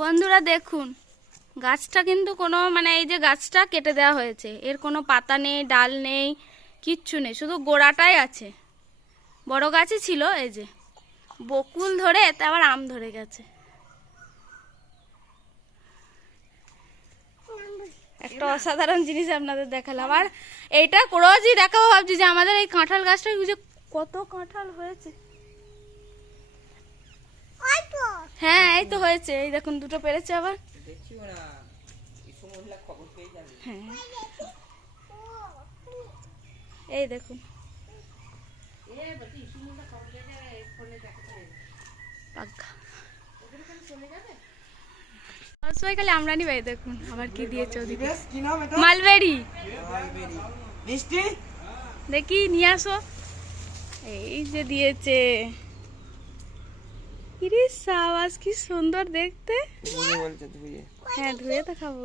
বন্ধুরা দেখুন, গাছটা কিন্তু কোনো মানে এই যে গাছটা কেটে দেওয়া হয়েছে, এর কোনো পাতা নেই, ডাল নেই, কিচ্ছু নেই, শুধু গোড়াটাই আছে। বড় গাছই ছিল, এই যে বকুল ধরে এতে আবার আম ধরে গেছে। একটা অসাধারণ জিনিস আপনাদের দেখালাম। আর এইটা রোজই দেখাবো ভাবছি যে আমাদের এই কাঁঠাল গাছটা যে কত কাঁঠাল হয়েছে। হ্যাঁ এই তো হয়েছে, এই দেখুন দুটো পেরেছে আবার। হ্যাঁ এই দেখুন সবাই খালি আমরানি ভাই। দেখুন আবার কি দিয়েছে ওদিকে, মালবেরি। দেখি নিয়ে আসো, এই যে দিয়েছে। সাবাস কি সুন্দর দেখতে। হ্যাঁ ধুয়ে তো খাবো।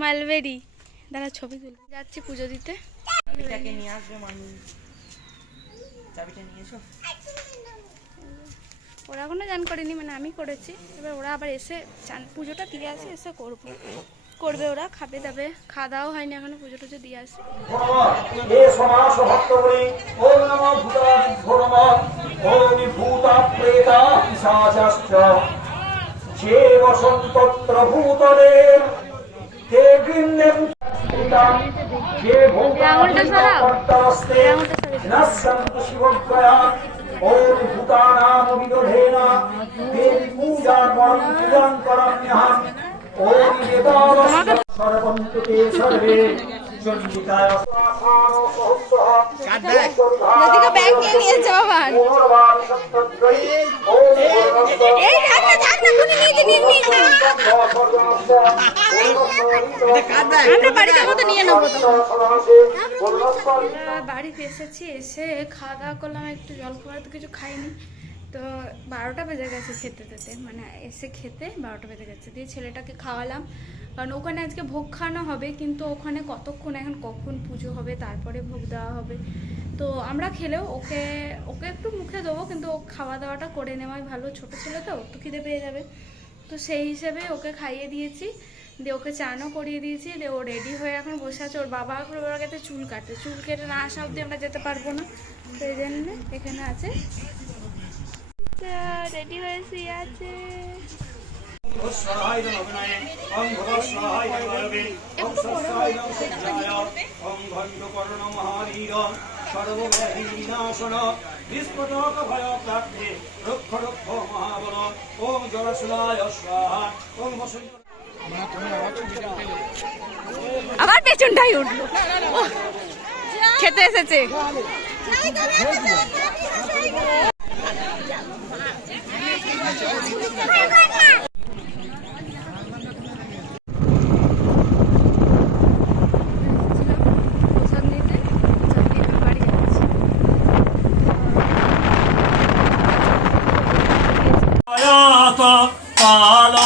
মালবেরি দাঁড়া ছবি তুলে যাচ্ছি পুজো দিতে। ওরা এখনো জান করেনি, মানে আমি করেছি। এবার ওরা আবার এসে পুজোটা দিয়ে আসে, এসে করবে ওরা, খাবে দাবে। খাওয়া দাওয়া হয়নি এখনো, পুজো টুজো দিয়ে আসে। ओम भूतानां विदोधेन देवी पूजां कराम्यहम् ओम वेदावस्य सर्वन्तु ते सर्वे चण्डिकाय स्वाहानो सहस्रः নদীকে ব্যাগ নিয়ে নিয়েছে বাবা। এই থাক না তুমি নিয়ে নি। আমরা বাড়িতে মতো নিয়ে নেবো তো। বাড়িতে এসেছি, এসে খাওয়া দাওয়া করলাম, একটু জল খাবার তো কিছু খাইনি। তো 12টা বেজে গেছে খেতে খেতে, মানে এসে খেতে 12টা বেজে গেছে। দিয়ে ছেলেটাকে খাওয়ালাম, কারণ ওখানে আজকে ভোগ খাওয়ানো হবে, কিন্তু ওখানে কতক্ষণ এখন কখন পুজো হবে তারপরে ভোগ দেওয়া হবে। তো আমরা খেলেও ওকে একটু মুখে দেবো, কিন্তু ও খাওয়া দাওয়াটা করে নেওয়াই ভালো। ছোটো ছেলে তো একটু খিদে পেয়ে যাবে, তো সেই হিসেবে ওকে খাইয়ে দিয়েছি। দিয়ে ওকে চানও করিয়ে দিয়েছি। দিয়ে ও রেডি হয়ে এখন বসে আছে। ওর বাবা ওরা গেছে চুল কাটতে, চুল কেটে না আসা অবধি আমরা যেতে পারবো না। তো এই জন্য এখানে আছে, রেডি হয়ে শুয়ে আছে। আবার পেছনটাই উঠলো, খেতে এসেছে।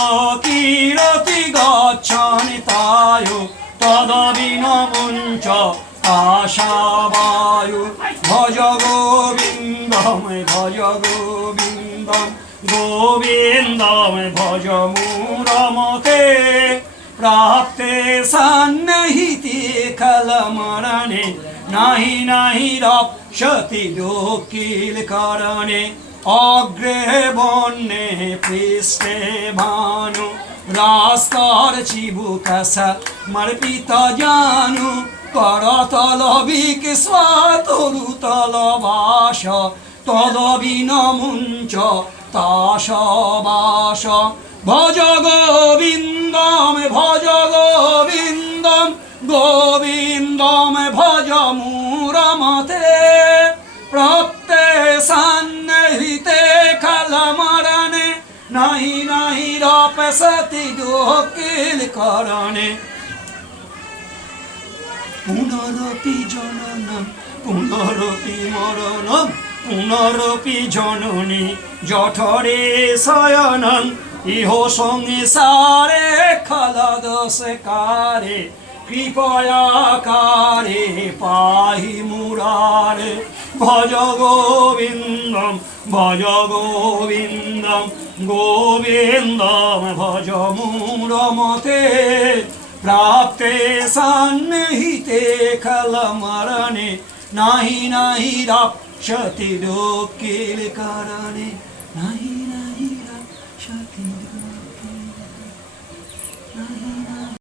কালকিরতি গচ্ছনিতায় তদবিনমুঞ্চ আশাবায়ু ভজ গোবিন্দম গোবিন্দম ভজ মূরমতে প্রাপ্তে সন্নিহিতে খলমরণে নাহি নাহি রক্ষতি দুঃখিল করণে অগ্রে বন্যে পৃষ্ঠে ভানু রাস্তর চিবুকস মর্পিত জানু করতল বিকস্বাতরুতল বাস তদবিনমুঞ্চ তাশবাস ভজ গোবিন্দম গোবিন্দম ভজ মূরমতে প্রাপ্তে সন্নিহিতে খলমরণে নাহি নাহি রপসতি দুঃখিল করণে পুনরপি জননম পুনরপি মরণম পুনরপি জননী জঠরে শয়নম ইহ সংসারে খলদোষকারে কৃপয়াকারে পাহি মুরারে ভজ গোবিন্দম গোবিন্দম ভজ মুরমতে প্রাপ্তে সন্নিহিতে খলমরণে নাহি নাহি রাপশতি দুঃখিল কারণে নাহি